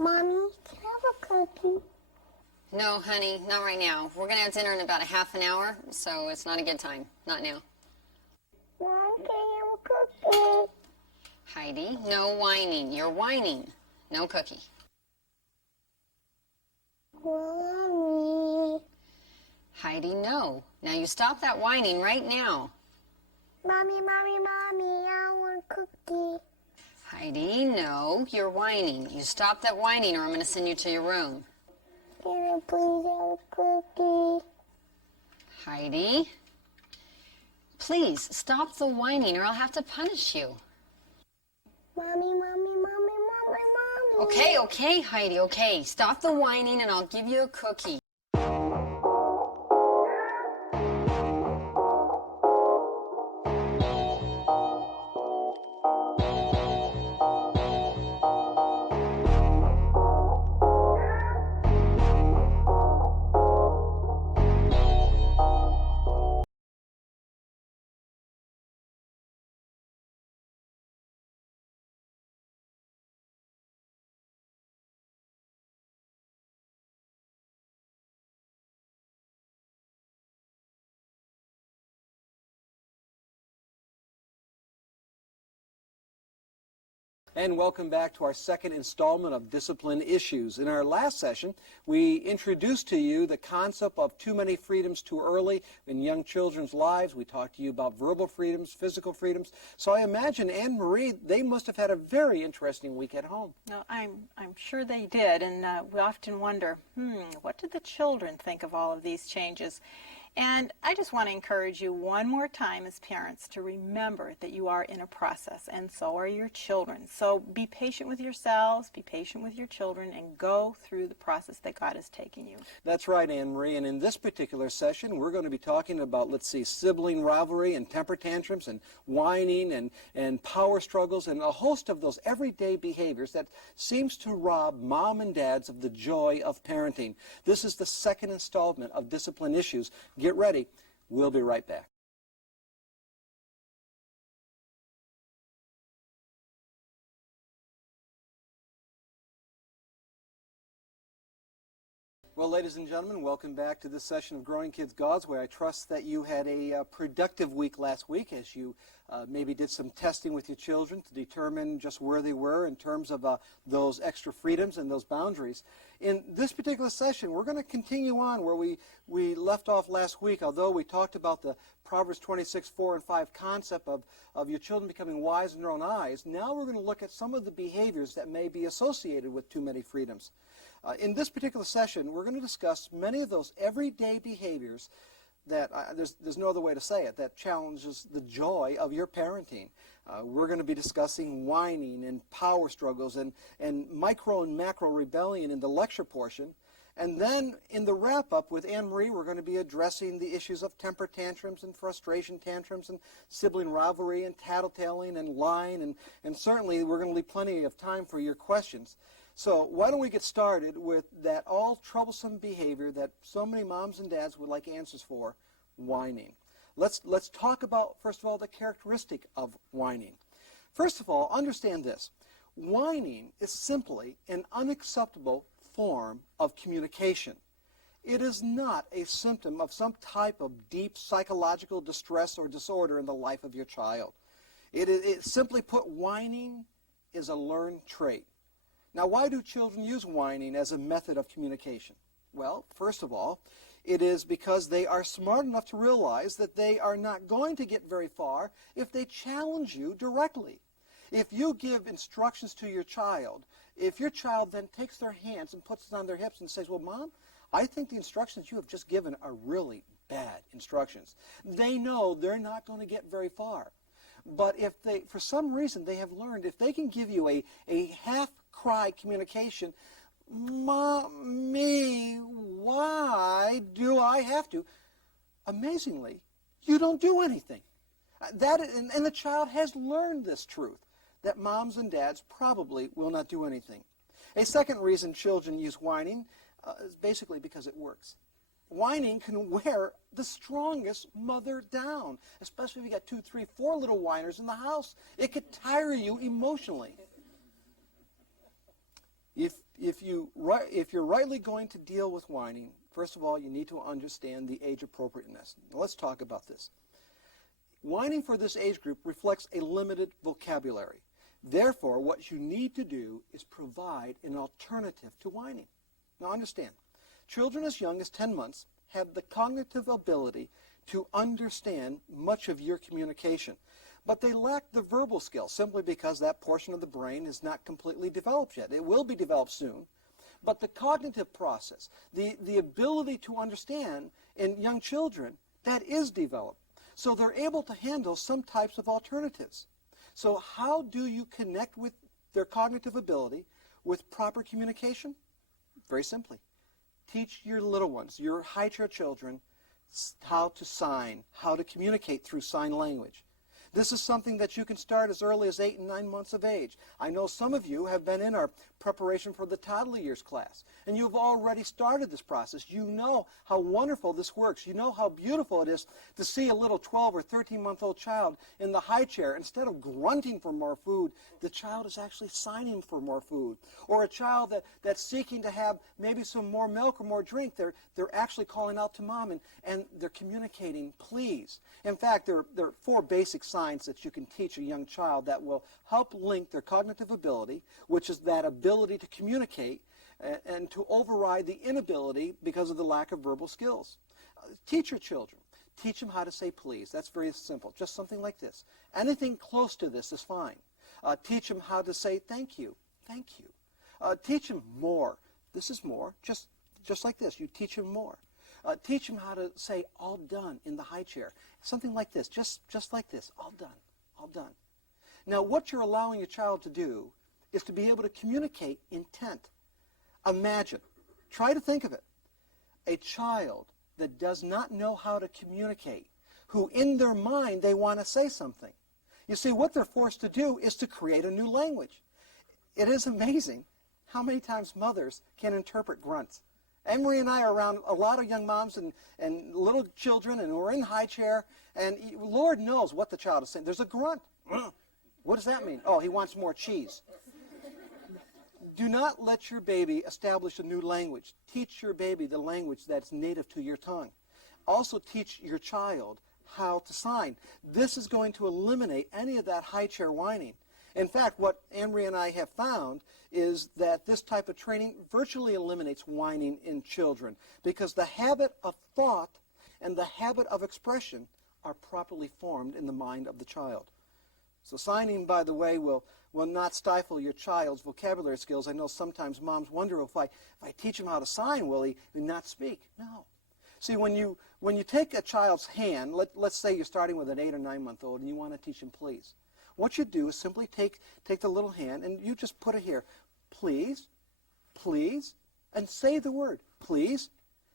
Mommy, can I have a cookie? No, honey, not right now. We're going to have dinner in about a half an hour, so it's not a good time. Not now. Mom, can I have a cookie? Heidi, no whining. You're whining. No cookie. Mommy. Heidi, no. Now you stop that whining right now. Mommy, I want a cookie. Heidi, no. You're whining. You stop that whining or I'm going to send you to your room. Can I please have a cookie? Heidi, please stop the whining or I'll have to punish you. Mommy. Okay, Heidi, okay. Stop the whining and I'll give you a cookie. And welcome back to our second installment of Discipline Issues. In our last session, we introduced to you the concept of too many freedoms too early in young children's lives. We talked to you about verbal freedoms, physical freedoms. So I imagine, Anne Marie, they must have had a very interesting week at home. No, I'm sure they did, and we often wonder, what did the children think of all of these changes? And I just want to encourage you one more time as parents to remember that you are in a process, and so are your children. So be patient with yourselves, be patient with your children, and go through the process that God is taking you. That's right, Anne Marie. And in this particular session, we're going to be talking about, sibling rivalry and temper tantrums and whining and power struggles and a host of those everyday behaviors that seems to rob mom and dads of the joy of parenting. This is the second installment of Discipline Issues. Get ready. We'll be right back. Well, ladies and gentlemen, welcome back to this session of Growing Kids God's Way. I trust that you had a productive week last week as you maybe did some testing with your children to determine just where they were in terms of those extra freedoms and those boundaries. In this particular session, we're going to continue on where we left off last week, although we talked about the Proverbs 26:4 and 5 concept of your children becoming wise in their own eyes. Now we're going to look at some of the behaviors that may be associated with too many freedoms. In this particular session, we're going to discuss many of those everyday behaviors that, there's no other way to say it, that challenges the joy of your parenting. We're going to be discussing whining and power struggles and micro and macro rebellion in the lecture portion. And then in the wrap-up with Anne Marie, we're going to be addressing the issues of temper tantrums and frustration tantrums and sibling rivalry and tattletaling and lying. And certainly we're going to leave plenty of time for your questions. So why don't we get started with that all troublesome behavior that so many moms and dads would like answers for, whining. Let's talk about, first of all, the characteristic of whining. First of all, understand this. Whining is simply an unacceptable form of communication. It is not a symptom of some type of deep psychological distress or disorder in the life of your child. It simply put, whining is a learned trait. Now, why do children use whining as a method of communication? Well, first of all, it is because they are smart enough to realize that they are not going to get very far if they challenge you directly. If you give instructions to your child, if your child then takes their hands and puts it on their hips and says, well, Mom, I think the instructions you have just given are really bad instructions, they know they're not going to get very far. But if they, for some reason, they have learned, if they can give you a half-cry communication, Mommy, why do I have to? Amazingly, you don't do anything. And the child has learned this truth, that moms and dads probably will not do anything. A second reason children use whining is basically because it works. Whining can wear the strongest mother down, especially if you got 2, 3, 4 little whiners in the house. It could tire you emotionally. if you're rightly going to deal with whining, first of all, you need to understand the age appropriateness. Now, let's talk about this. Whining for this age group reflects a limited vocabulary. Therefore, what you need to do is provide an alternative to whining. Now, understand, children as young as 10 months have the cognitive ability to understand much of your communication, but they lack the verbal skill simply because that portion of the brain is not completely developed yet. It will be developed soon, but the cognitive process, the ability to understand in young children, that is developed. So they're able to handle some types of alternatives. So how do you connect with their cognitive ability with proper communication? Very simply. Teach your little ones, your high chair children, how to sign, how to communicate through sign language. This is something that you can start as early as 8 and 9 months of age. I know some of you have been in our preparation for the toddler years class, and you've already started this process. You know how wonderful this works. You know how beautiful it is to see a little 12 or 13-month-old child in the high chair. Instead of grunting for more food, the child is actually signing for more food. Or a child that's seeking to have maybe some more milk or more drink, they're actually calling out to mom, and they're communicating, please. In fact, there are 4 basic signs that you can teach a young child that will help link their cognitive ability, which is that ability to communicate, and to override the inability because of the lack of verbal skills. Teach your children. Teach them how to say please. That's very simple. Just something like this. Anything close to this is fine. Teach them how to say thank you. Thank you. Teach them more. This is more. Just like this. You teach them more. Teach them how to say all done in the high chair. Something like this. Just like this. All done. All done. Now, what you're allowing your child to do is to be able to communicate intent. Imagine, try to think of it, a child that does not know how to communicate, who in their mind they want to say something. You see, what they're forced to do is to create a new language. It is amazing how many times mothers can interpret grunts. Emery and I are around a lot of young moms and little children, and we're in high chair, and Lord knows what the child is saying. There's a grunt. What does that mean? Oh, he wants more cheese. Do not let your baby establish a new language. Teach your baby the language that's native to your tongue. Also teach your child how to sign. This is going to eliminate any of that high chair whining. In fact, what Emery and I have found is that this type of training virtually eliminates whining in children because the habit of thought and the habit of expression are properly formed in the mind of the child. So signing, by the way, will not stifle your child's vocabulary skills. I know sometimes moms wonder if I teach him how to sign, will he not speak? No. See, when you take a child's hand, let's say you're starting with an 8 or 9 month old and you want to teach him please. What you do is simply take the little hand and you just put it here. Please, please, and say the word, please.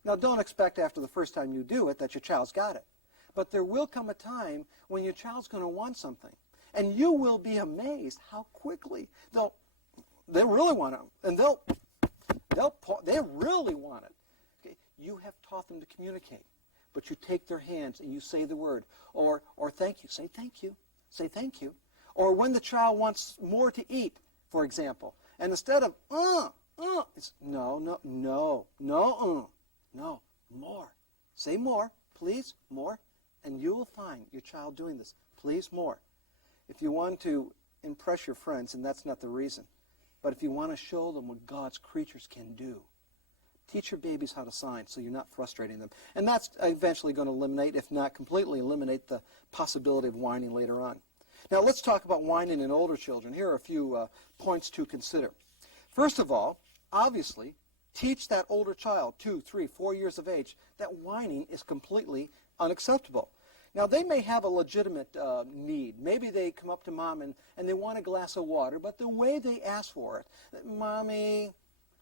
Now, don't expect after the first time you do it that your child's got it. But there will come a time when your child's going to want something. And you will be amazed how quickly they'll really want it. And they really want it. Okay? You have taught them to communicate. But you take their hands and you say the word. Or thank you. Say thank you. Say thank you. Or when the child wants more to eat, for example. And instead of, it's no, more. Say more, please, more. And you will find your child doing this. Please, more. If you want to impress your friends, and that's not the reason, but if you want to show them what God's creatures can do, teach your babies how to sign so you're not frustrating them. And that's eventually going to eliminate, if not completely eliminate, the possibility of whining later on. Now let's talk about whining in older children. Here are a few points to consider. First of all, obviously, teach that older child, 2, 3, 4 years of age, that whining is completely unacceptable. Now, they may have a legitimate need. Maybe they come up to mom and they want a glass of water, but the way they ask for it, Mommy,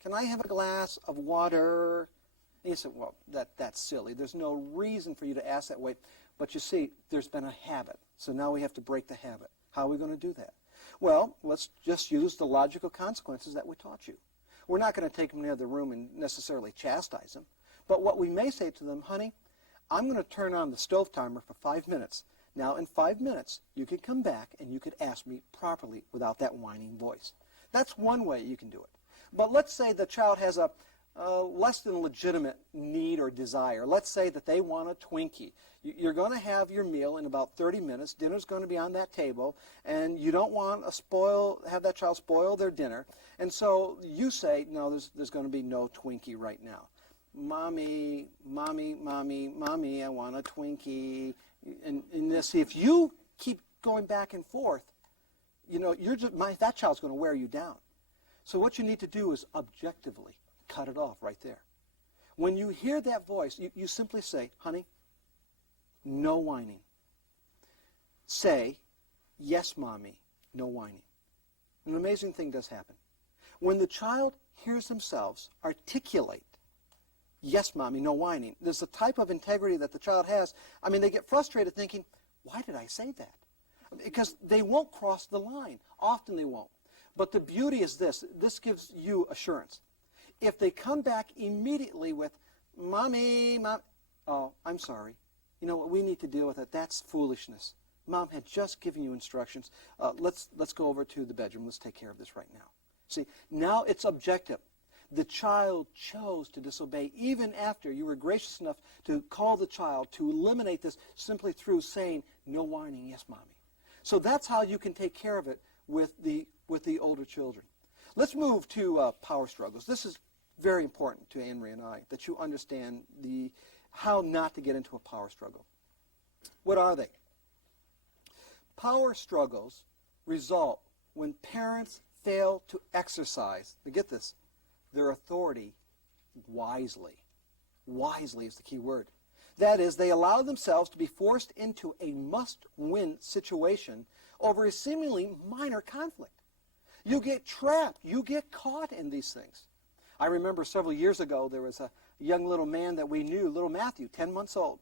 can I have a glass of water? And you say, well, that's silly. There's no reason for you to ask that way. But you see, there's been a habit. So now we have to break the habit. How are we going to do that? Well, let's just use the logical consequences that we taught you. We're not going to take them to the other room and necessarily chastise them. But what we may say to them, honey, I'm going to turn on the stove timer for 5 minutes. Now, in 5 minutes, you could come back and you could ask me properly without that whining voice. That's one way you can do it. But let's say the child has a less than legitimate need or desire. Let's say that they want a Twinkie. You're going to have your meal in about 30 minutes. Dinner's going to be on that table, and you don't want to have that child spoil their dinner. And so you say, no, there's going to be no Twinkie right now. Mommy, mommy, mommy, mommy, I want a Twinkie. And this, if you keep going back and forth, that child's going to wear you down. So what you need to do is objectively cut it off right there. When you hear that voice, you simply say, honey, no whining. Say, yes, mommy, no whining. An amazing thing does happen. When the child hears themselves articulate, yes, mommy, no whining, there's a type of integrity that the child has. I mean, they get frustrated thinking, why did I say that? Because they won't cross the line. Often they won't. But the beauty is this gives you assurance. If they come back immediately with, mommy, mom, oh, I'm sorry. You know what, we need to deal with it. That's foolishness. Mom had just given you instructions. Let's go over to the bedroom. Let's take care of this right now. See, now it's objective. The child chose to disobey even after you were gracious enough to call the child to eliminate this simply through saying, no whining, yes, mommy. So that's how you can take care of it with the older children. Let's move to power struggles. This is very important to Anne-Marie and I, that you understand how not to get into a power struggle. What are they? Power struggles result when parents fail to exercise, now get this, their authority wisely. Wisely is the key word. That is, they allow themselves to be forced into a must-win situation over a seemingly minor conflict. You get trapped. You get caught in these things. I remember several years ago there was a young little man that we knew, little Matthew, 10 months old.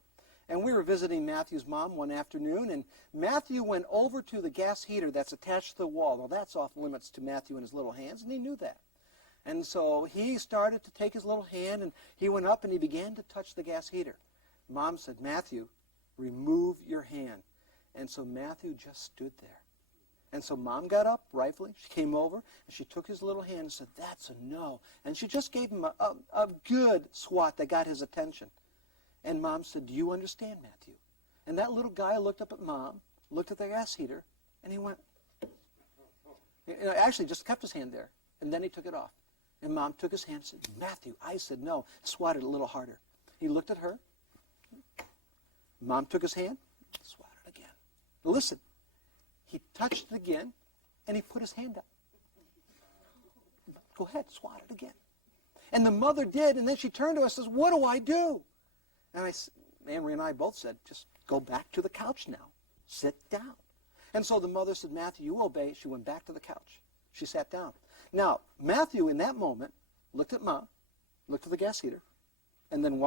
And we were visiting Matthew's mom one afternoon, and Matthew went over to the gas heater that's attached to the wall. Well, that's off limits to Matthew and his little hands, and he knew that. And so he started to take his little hand, and he went up and he began to touch the gas heater. Mom said, Matthew, remove your hand. And so Matthew just stood there. And so Mom got up, rightfully. She came over, and she took his little hand and said, that's a no. And she just gave him a good swat that got his attention. And Mom said, do you understand, Matthew? And that little guy looked up at Mom, looked at the gas heater, and he went, actually just kept his hand there. And then he took it off. And Mom took his hand and said, Matthew, I said no. Swatted a little harder. He looked at her. Mom took his hand, swatted again. Listen, he touched it again, and he put his hand up. Go ahead, swat it again. And the mother did, and then she turned to us and says, what do I do? And Anne-Marie and I both said, just go back to the couch now. Sit down. And so the mother said, Matthew, you obey. She went back to the couch. She sat down. Now, Matthew, in that moment, looked at Mom, looked at the gas heater, and then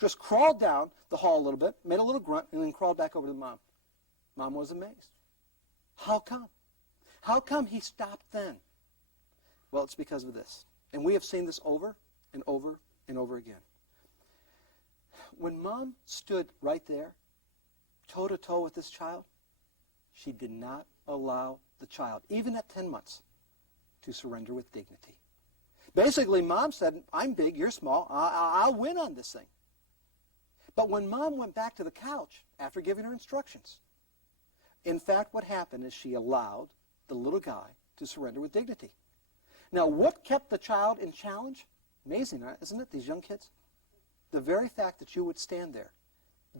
just crawled down the hall a little bit, made a little grunt, and then crawled back over to Mom. Mom was amazed. How come? How come he stopped then? Well, it's because of this. And we have seen this over and over and over again. When Mom stood right there, toe-to-toe with this child, she did not allow the child, even at 10 months, to surrender with dignity. Basically, Mom said, I'm big, you're small, I'll win on this thing. But when Mom went back to the couch after giving her instructions, in fact, what happened is she allowed the little guy to surrender with dignity. Now, what kept the child in challenge? Amazing, isn't it, these young kids? The very fact that you would stand there.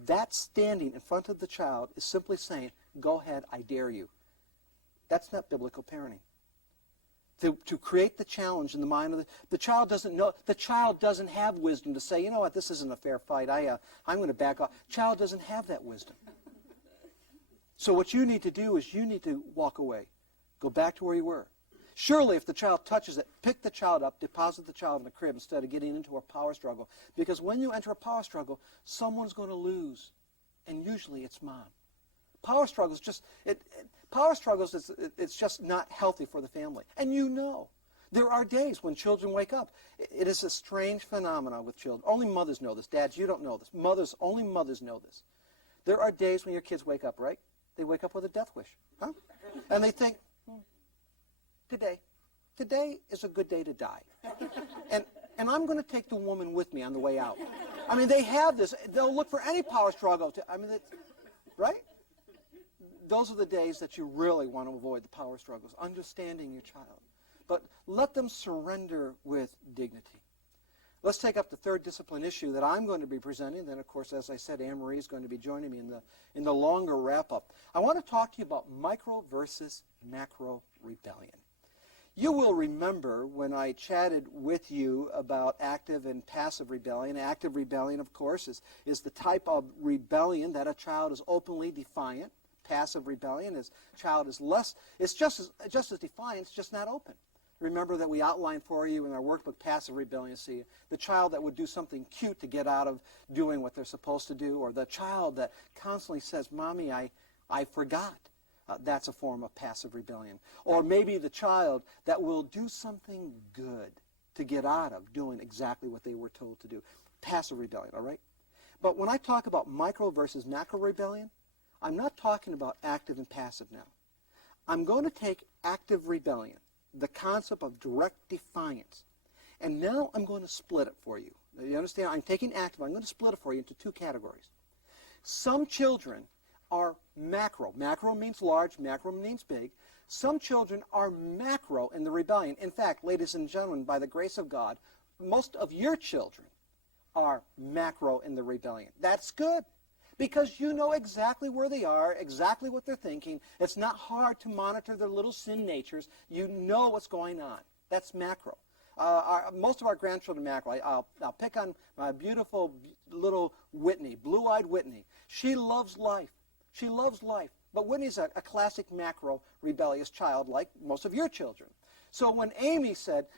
That standing in front of the child is simply saying, go ahead, I dare you. That's not biblical parenting. To create the challenge in the mind of the child doesn't know. The child doesn't have wisdom to say, you know what, this isn't a fair fight. I'm going to back off. Child doesn't have that wisdom. So what you need to do is you need to walk away. Go back to where you were. Surely if the child touches it, pick the child up, deposit the child in the crib instead of getting into a power struggle. Because when you enter a power struggle, someone's going to lose. And usually it's Mom. Power struggles it's just not healthy for the family. And you know, there are days when children wake up. It is a strange phenomenon with children. Only mothers know this. Dads, you don't know this. Only mothers know this. There are days when your kids wake up, right? They wake up with a death wish. Huh? And they think, today, today is a good day to die. And I'm going to take the woman with me on the way out. I mean, they have this. They'll look for any power struggle. Right? Those are the days that you really want to avoid the power struggles, understanding your child. But let them surrender with dignity. Let's take up the third discipline issue that I'm going to be presenting. Then, of course, as I said, Anne-Marie is going to be joining me in the longer wrap-up. I want to talk to you about micro versus macro rebellion. You will remember when I chatted with you about active and passive rebellion. Active rebellion, of course, is the type of rebellion that a child is openly defiant. Passive rebellion is child is less. It's just as defiant. It's just not open. Remember that we outlined for you in our workbook passive rebellion. See, the child that would do something cute to get out of doing what they're supposed to do, or the child that constantly says, "Mommy, I forgot." That's a form of passive rebellion. Or maybe the child that will do something good to get out of doing exactly what they were told to do. Passive rebellion, all right? But when I talk about micro versus macro rebellion, I'm not talking about active and passive now. I'm going to take active rebellion, the concept of direct defiance, and now I'm going to split it for you. You understand? I'm taking active. I'm going to split it for you into two categories. Some children are macro. Macro means large. Macro means big. Some children are macro in the rebellion. In fact, ladies and gentlemen, by the grace of God, most of your children are macro in the rebellion. That's good, because you know exactly where they are, exactly what they're thinking. It's not hard to monitor their little sin natures. You know what's going on. That's macro. Most of our grandchildren are macro. I'll pick on my beautiful little Whitney, blue-eyed Whitney. She loves life. She loves life. But Whitney's a classic macro rebellious child, like most of your children. So when Amy said,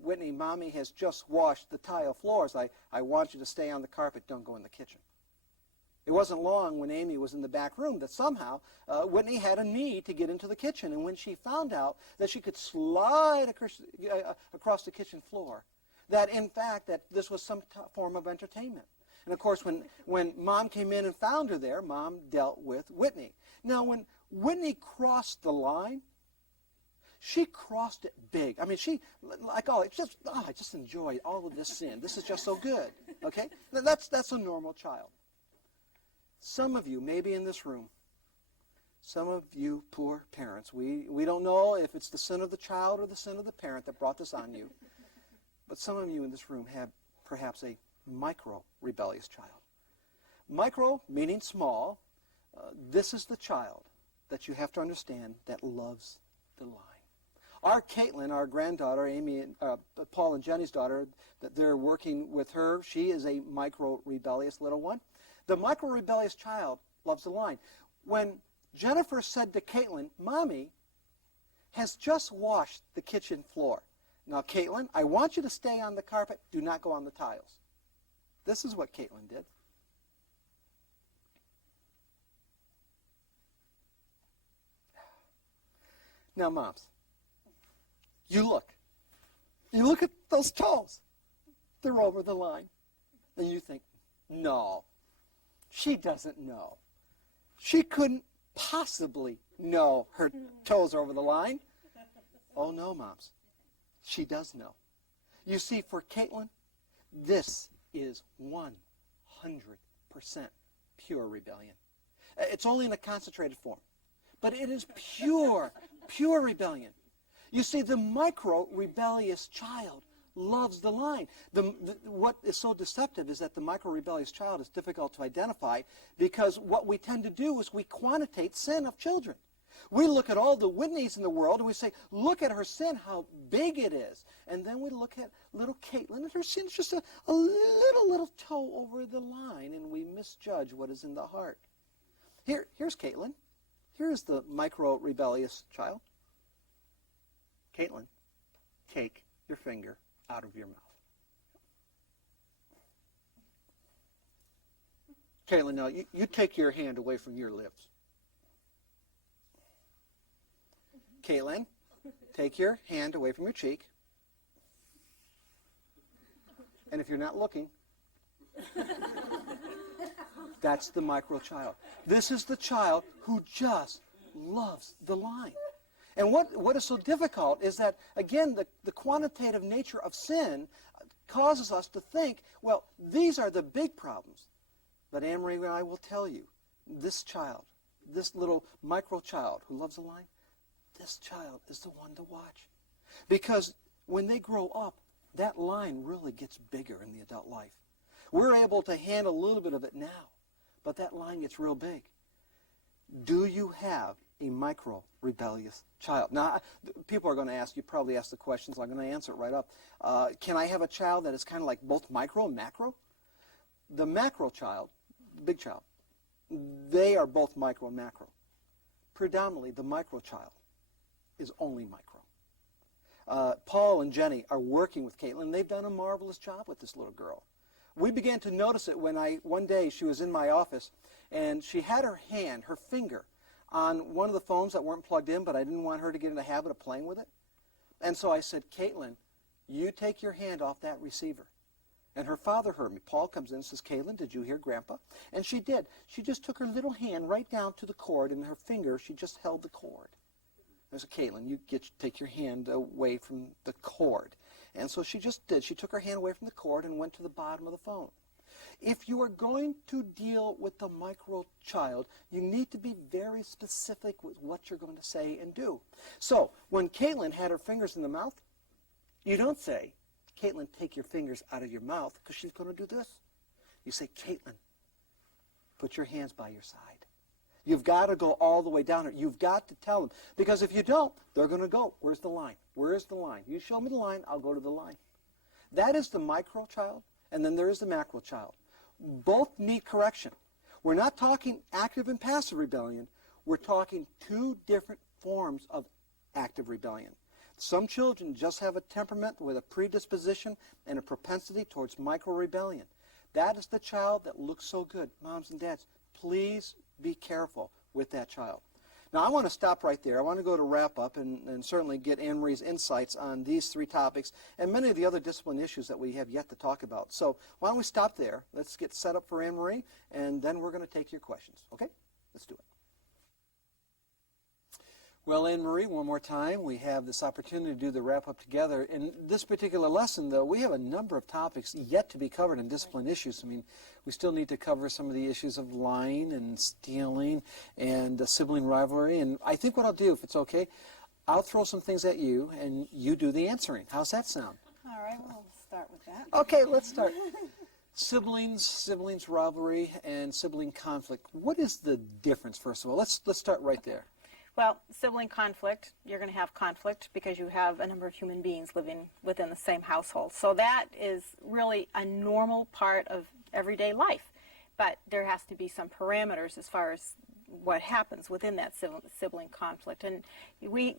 "Whitney, Mommy has just washed the tile floors. I want you to stay on the carpet. Don't go in the kitchen." It wasn't long when Amy was in the back room that somehow Whitney had a need to get into the kitchen. And when she found out that she could slide across the kitchen floor, that in fact that this was some form of entertainment. And of course, when Mom came in and found her there, Mom dealt with Whitney. Now, when Whitney crossed the line, she crossed it big. I mean, I just enjoy all of this sin. This is just so good. Okay? That's a normal child. Some of you, maybe in this room, some of you poor parents, we don't know if it's the sin of the child or the sin of the parent that brought this on you. But some of you in this room have perhaps a micro-rebellious child. Micro, meaning small. This is the child that you have to understand that loves the line. Our Caitlin, our granddaughter, Amy, and Paul and Jenny's daughter, that they're working with her, she is a micro-rebellious little one. The micro-rebellious child loves the line. When Jennifer said to Caitlin, "Mommy has just washed the kitchen floor. Now, Caitlin, I want you to stay on the carpet. Do not go on the tiles." This is what Caitlin did. Now, moms, you look at those toes. They're over the line. And you think, no, she doesn't know. She couldn't possibly know her toes are over the line. Oh, no, moms. She does know. You see, for Caitlin, this is 100% pure rebellion. It's only in a concentrated form. But it is pure rebellion. You see, the micro-rebellious child loves the line. What is so deceptive is that the micro-rebellious child is difficult to identify, because what we tend to do is we quantitate sin of children. We look at all the Whitneys in the world and we say, look at her sin, how big it is. And then we look at little Caitlin, and her sin's just a little toe over the line, and we misjudge what is in the heart. Here's Caitlin. Here's the micro-rebellious child. Caitlin, take your finger out of your mouth. Caitlin, now you take your hand away from your lips. Caitlin, take your hand away from your cheek. And if you're not looking, that's the micro child. This is the child who just loves the line. And what is so difficult is that, again, the quantitative nature of sin causes us to think, well, these are the big problems. But Anne-Marie and I will tell you, this child, this little micro child who loves the line, this child is the one to watch. Because when they grow up, that line really gets bigger in the adult life. We're able to handle a little bit of it now, but that line gets real big. Do you have a micro-rebellious child? Now, people are going to ask, you probably ask the questions, I'm going to answer it right up. Can I have a child that is kind of like both micro and macro? The macro child, big child, they are both micro and macro. Predominantly, the micro child is only micro. Paul and Jenny are working with Caitlin. They've done a marvelous job with this little girl. We began to notice it when one day she was in my office, and she had her hand, her finger, on one of the phones that weren't plugged in, but I didn't want her to get in the habit of playing with it. And so I said, Caitlin, you take your hand off that receiver. And her father heard me. Paul comes in and says, Caitlin, did you hear Grandpa? And she did. She just took her little hand right down to the cord, and her finger, she just held the cord. I said, Caitlin, you take your hand away from the cord. And so she just did. She took her hand away from the cord and went to the bottom of the phone. If you are going to deal with the micro child, you need to be very specific with what you're going to say and do. So when Caitlin had her fingers in the mouth, you don't say, Caitlin, take your fingers out of your mouth, because she's going to do this. You say, Caitlin, put your hands by your side. You've got to go all the way down there. You've got to tell them. Because if you don't, they're going to go, where's the line? Where's the line? You show me the line, I'll go to the line. That is the micro child, and then there is the macro child. Both need correction. We're not talking active and passive rebellion. We're talking two different forms of active rebellion. Some children just have a temperament with a predisposition and a propensity towards micro-rebellion. That is the child that looks so good. Moms and dads, please be careful with that child. Now, I want to stop right there. I want to go to wrap up and certainly get Anne-Marie's insights on these three topics and many of the other discipline issues that we have yet to talk about. So why don't we stop there? Let's get set up for Anne-Marie, and then we're going to take your questions. Okay? Let's do it. Well, Anne-Marie, one more time, we have this opportunity to do the wrap-up together. In this particular lesson, though, we have a number of topics yet to be covered in discipline issues. I mean, we still need to cover some of the issues of lying and stealing and sibling rivalry. And I think what I'll do, if it's okay, I'll throw some things at you, and you do the answering. How's that sound? All right, we'll start with that. Okay, let's start. Siblings rivalry, and sibling conflict. What is the difference, first of all? Let's start right there. Well, sibling conflict, you're going to have conflict because you have a number of human beings living within the same household. So that is really a normal part of everyday life. But there has to be some parameters as far as what happens within that sibling conflict. And we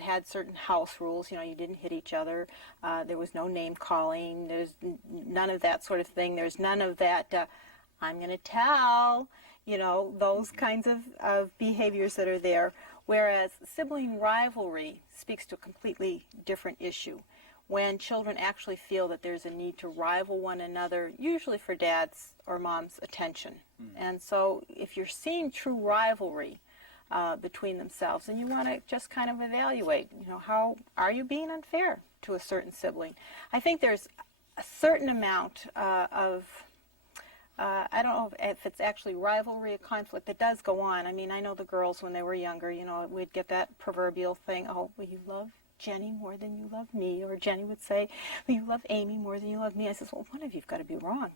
had certain house rules. You know, you didn't hit each other. There was no name calling. There's none of that sort of thing. There's none of that, I'm going to tell, you know, those kinds of behaviors that are there. Whereas sibling rivalry speaks to a completely different issue. When children actually feel that there's a need to rival one another, usually for dad's or mom's attention. And so if you're seeing true rivalry between themselves, then you want to just kind of evaluate, you know, how are you being unfair to a certain sibling? I think there's a certain amount I don't know if it's actually rivalry or conflict that does go on. I mean, I know the girls when they were younger, you know, we'd get that proverbial thing, oh, well, you love Jenny more than you love me, or Jenny would say, well, you love Amy more than you love me. I says, well, one of you've got to be wrong,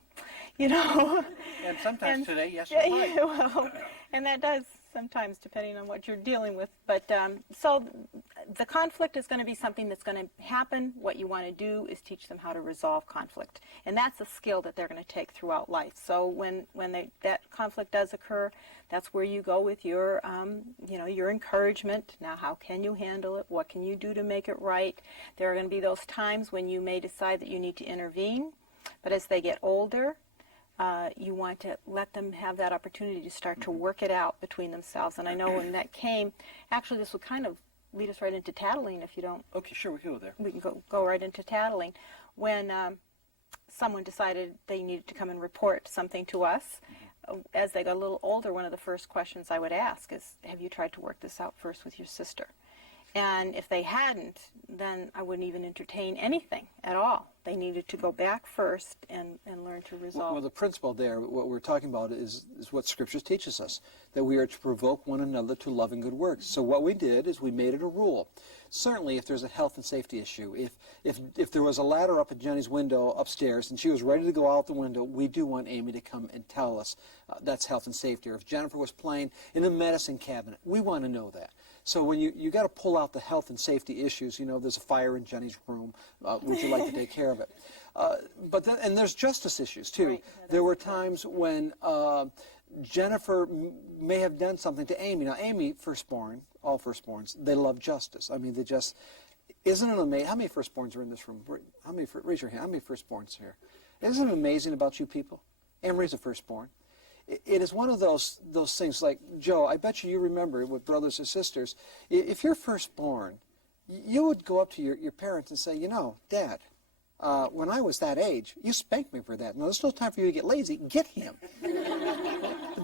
you know. And sometimes today, yes, you're right. Well, and that does sometimes, depending on what you're dealing with. But so the conflict is going to be something that's going to happen. What you want to do is teach them how to resolve conflict. And that's a skill that they're going to take throughout life. So when that conflict does occur, that's where you go with your, you know, your encouragement. Now, how can you handle it? What can you do to make it right? There are going to be those times when you may decide that you need to intervene. But as they get older, you want to let them have that opportunity to start to work it out between themselves. And I know when that came, actually this would kind of lead us right into tattling if you don't. Okay, sure, we can go there. We can go right into tattling. When someone decided they needed to come and report something to us, as they got a little older, one of the first questions I would ask is, have you tried to work this out first with your sister? And if they hadn't, then I wouldn't even entertain anything at all. They needed to go back first and learn to resolve. Well, the principle there, what we're talking about is what Scripture teaches us, that we are to provoke one another to love and good works. So what we did is we made it a rule. Certainly, if there's a health and safety issue, if there was a ladder up at Jenny's window upstairs and she was ready to go out the window, we do want Amy to come and tell us that's health and safety. Or if Jennifer was playing in a medicine cabinet, we want to know that. So when you got to pull out the health and safety issues, you know, there's a fire in Jenny's room, would you like to take care of it? But then, and there's justice issues too. Right. There were times when Jennifer may have done something to Amy. Now Amy, firstborn, all firstborns, they love justice. I mean, they just, isn't it amazing? How many firstborns are in this room? Raise your hand. How many firstborns here? Isn't it amazing about you people? Amory's a firstborn. It is one of those things like, Joe, I bet you remember with brothers or sisters, if you're firstborn, you would go up to your parents and say, you know, Dad, when I was that age, you spanked me for that. Now, there's no time for you to get lazy. Get him.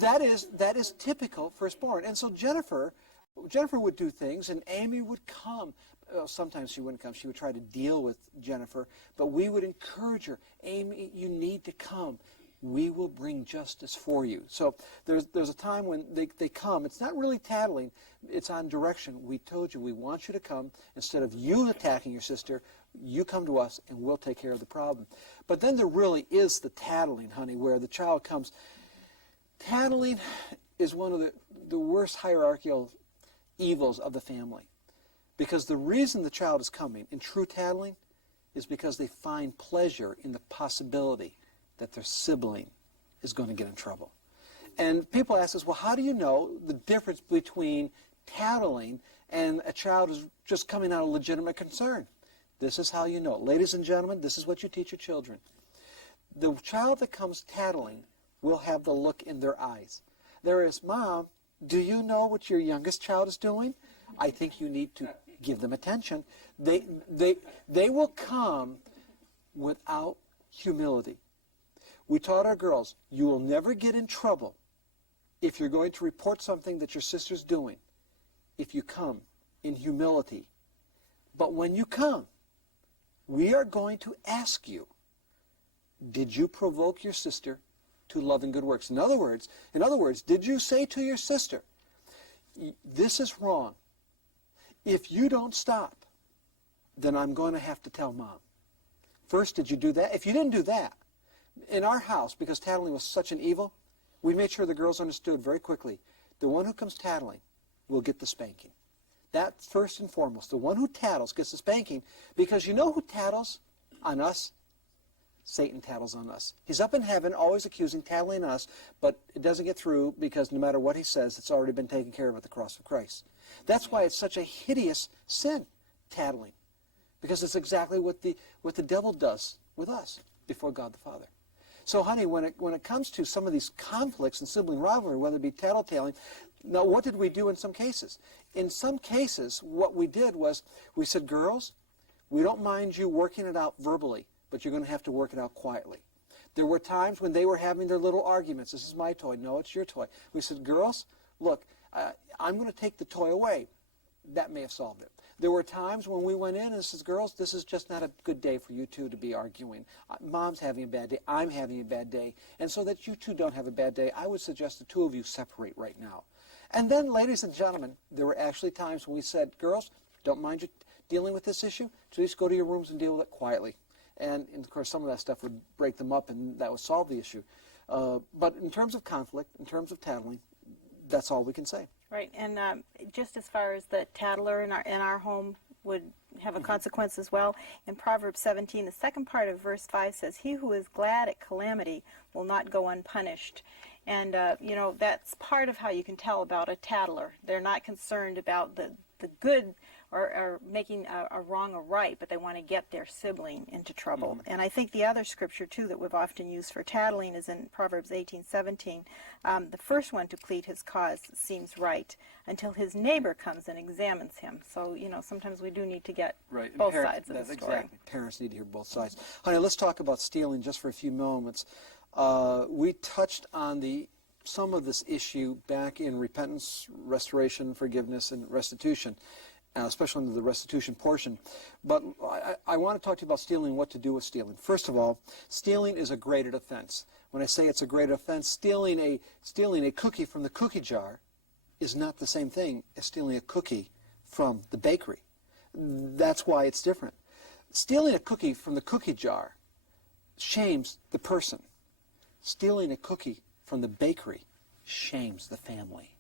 That is typical firstborn. And so Jennifer would do things, and Amy would come. Well, sometimes she wouldn't come. She would try to deal with Jennifer, but we would encourage her. Amy, you need to come. We will bring justice for you. So there's a time when they come. It's not really tattling. It's on direction. We told you we want you to come. Instead of you attacking your sister, you come to us and we'll take care of the problem. But then there really is the tattling, honey, where the child comes. Tattling is one of the worst hierarchical evils of the family. Because the reason the child is coming in true tattling is because they find pleasure in the possibility that their sibling is going to get in trouble. And people ask us, well, how do you know the difference between tattling and a child who's just coming out of legitimate concern? This is how you know. Ladies and gentlemen, this is what you teach your children. The child that comes tattling will have the look in their eyes. There is, Mom, do you know what your youngest child is doing? I think you need to give them attention. They will come without humility. We taught our girls, you will never get in trouble if you're going to report something that your sister's doing, if you come in humility. But when you come, we are going to ask you, did you provoke your sister to love and good works? In other words, did you say to your sister, this is wrong. If you don't stop, then I'm going to have to tell Mom. First, did you do that? If you didn't do that, in our house, because tattling was such an evil, we made sure the girls understood very quickly, the one who comes tattling will get the spanking. That first and foremost, the one who tattles gets the spanking, because you know who tattles on us? Satan tattles on us. He's up in heaven always accusing, tattling us, but it doesn't get through because no matter what he says, it's already been taken care of at the cross of Christ. That's why it's such a hideous sin, tattling, because it's exactly what the devil does with us before God the Father. So, honey, when it comes to some of these conflicts and sibling rivalry, whether it be tattletaling, now what did we do in some cases? In some cases, what we did was we said, girls, we don't mind you working it out verbally, but you're going to have to work it out quietly. There were times when they were having their little arguments. This is my toy. No, it's your toy. We said, girls, look, I'm going to take the toy away. That may have solved it. There were times when we went in and said, girls, this is just not a good day for you two to be arguing. Mom's having a bad day. I'm having a bad day. And so that you two don't have a bad day, I would suggest the two of you separate right now. And then, ladies and gentlemen, there were actually times when we said, girls, don't mind you dealing with this issue. Just go to your rooms and deal with it quietly. And of course, some of that stuff would break them up, and that would solve the issue. But in terms of conflict, in terms of tattling, that's all we can say. Right, and just as far as the tattler in our home would have a consequence as well, in Proverbs 17, the second part of verse 5 says, he who is glad at calamity will not go unpunished. And, that's part of how you can tell about a tattler. They're not concerned about the good or making a wrong a right, but they want to get their sibling into trouble. Mm-hmm. And I think the other scripture, too, that we've often used for tattling is in Proverbs 18:17. The first one to plead his cause seems right until his neighbor comes and examines him. So, sometimes we do need to get both sides of the story. Exactly. Parents need to hear both sides. Honey, let's talk about stealing just for a few moments. We touched on some of this issue back in repentance, restoration, forgiveness, and restitution. especially under the restitution portion. But I want to talk to you about stealing and what to do with stealing. First of all, stealing is a graded offense. When I say it's a graded offense, stealing a cookie from the cookie jar is not the same thing as stealing a cookie from the bakery. That's why it's different. Stealing a cookie from the cookie jar shames the person. Stealing a cookie from the bakery shames the family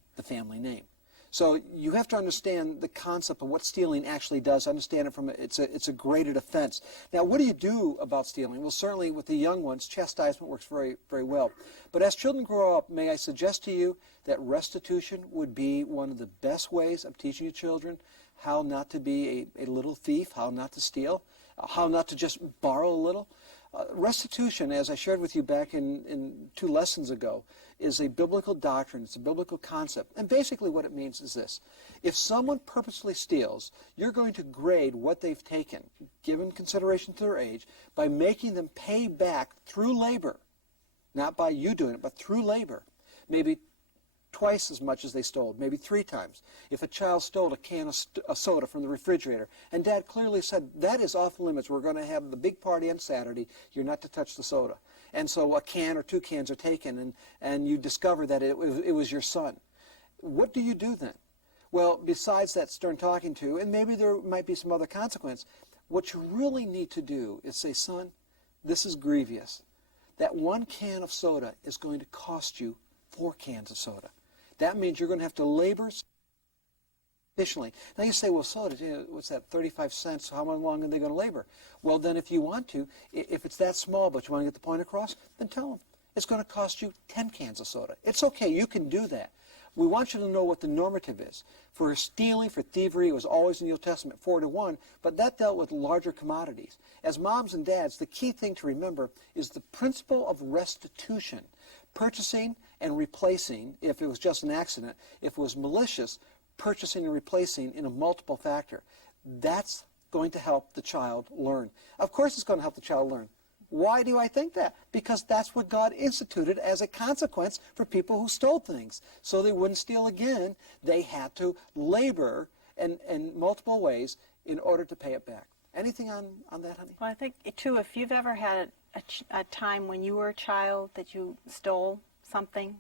name. So you have to understand the concept of what stealing actually does. Understand it from it's a graded offense. Now, what do you do about stealing? Well, certainly with the young ones, chastisement works very, very well. But as children grow up, may I suggest to you that restitution would be one of the best ways of teaching your children how not to be a little thief, how not to steal, how not to just borrow a little. Restitution, as I shared with you back in 2 lessons ago, is a biblical doctrine. It's a biblical concept. And basically what it means is this. If someone purposely steals, you're going to grade what they've taken, given consideration to their age, by making them pay back through labor. Not by you doing it, but through labor. Maybe twice as much as they stole, maybe 3 times. If a child stole a can of soda from the refrigerator, and Dad clearly said, that is off limits, we're going to have the big party on Saturday, you're not to touch the soda. And so a can or 2 cans are taken, and you discover that it was your son. What do you do then? Well, besides that stern talking to, and maybe there might be some other consequence, what you really need to do is say, son, this is grievous. That 1 can of soda is going to cost you 4 cans of soda. That means you're going to have to labor additionally. Now you say, well, soda, what's that, 35 cents? How long are they going to labor? Well, then if you want to, if it's that small but you want to get the point across, then tell them. It's going to cost you 10 cans of soda. It's okay. You can do that. We want you to know what the normative is. For stealing, for thievery, it was always in the Old Testament 4-1, but that dealt with larger commodities. As moms and dads, the key thing to remember is the principle of restitution. Purchasing and replacing, if it was just an accident, if it was malicious, purchasing and replacing in a multiple factor. That's going to help the child learn. Of course it's going to help the child learn. Why do I think that? Because that's what God instituted as a consequence for people who stole things. So they wouldn't steal again. They had to labor in multiple ways in order to pay it back. Anything on that, honey? Well, I think, too, if you've ever had a time when you were a child that you stole something,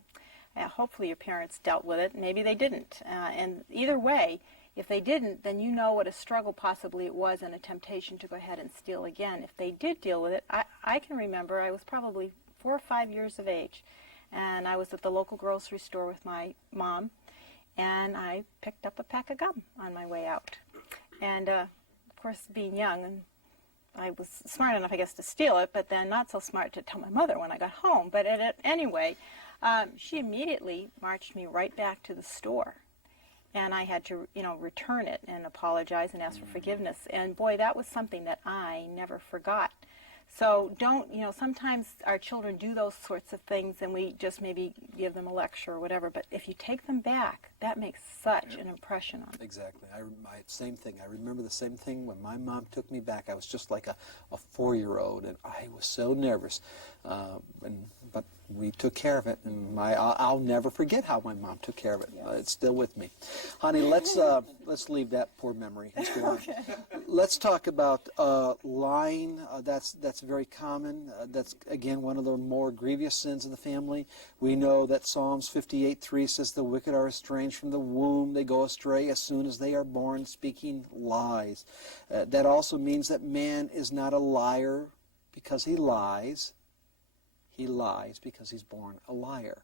hopefully your parents dealt with it. Maybe they didn't. And either way, if they didn't, then you know what a struggle possibly it was and a temptation to go ahead and steal again. If they did deal with it, I can remember I was probably 4 or 5 years of age, and I was at the local grocery store with my mom, and I picked up a pack of gum on my way out. And, of course, being young, and I was smart enough, I guess, to steal it, but then not so smart to tell my mother when I got home. But anyway, she immediately marched me right back to the store. And I had to, return it and apologize and ask for forgiveness. And boy, that was something that I never forgot. So don't, sometimes our children do those sorts of things and we just maybe give them a lecture or whatever. But if you take them back, that makes such an impression on them. Exactly. Same thing. I remember the same thing when my mom took me back. I was just like a 4-year-old, and I was so nervous. But we took care of it, and I'll never forget how my mom took care of it. It's still with me. Honey, let's leave that poor memory. Let's go on. Okay. Let's talk about lying. That's very common. That's, again, one of the more grievous sins of the family. We know that Psalms 58:3 says, the wicked are estranged from the womb. They go astray as soon as they are born, speaking lies. That also means that man is not a liar because he lies. He lies because he's born a liar.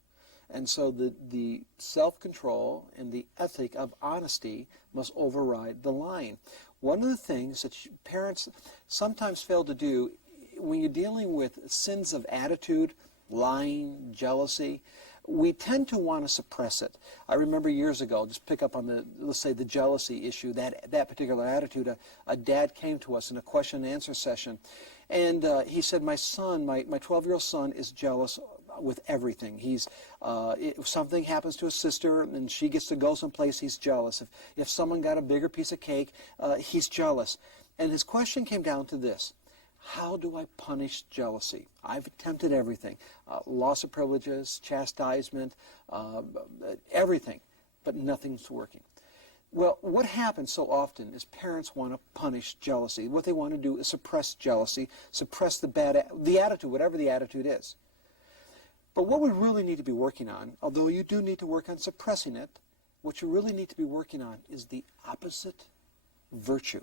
And so the self-control and the ethic of honesty must override the lying. One of the things that parents sometimes fail to do when you're dealing with sins of attitude, lying, jealousy, we tend to want to suppress it. I remember years ago, just pick up on let's say the jealousy issue, that particular attitude. A dad came to us in a question and answer session, and he said, my son, my 12-year-old son is jealous with everything. If something happens to his sister and she gets to go someplace, he's jealous. If someone got a bigger piece of cake, he's jealous. And his question came down to this: how do I punish jealousy? I've attempted everything. Loss of privileges, chastisement, everything, but nothing's working. Well, what happens so often is parents want to punish jealousy. What they want to do is suppress jealousy, suppress the attitude, whatever the attitude is. But what we really need to be working on, although you do need to work on suppressing it, what you really need to be working on is the opposite virtue.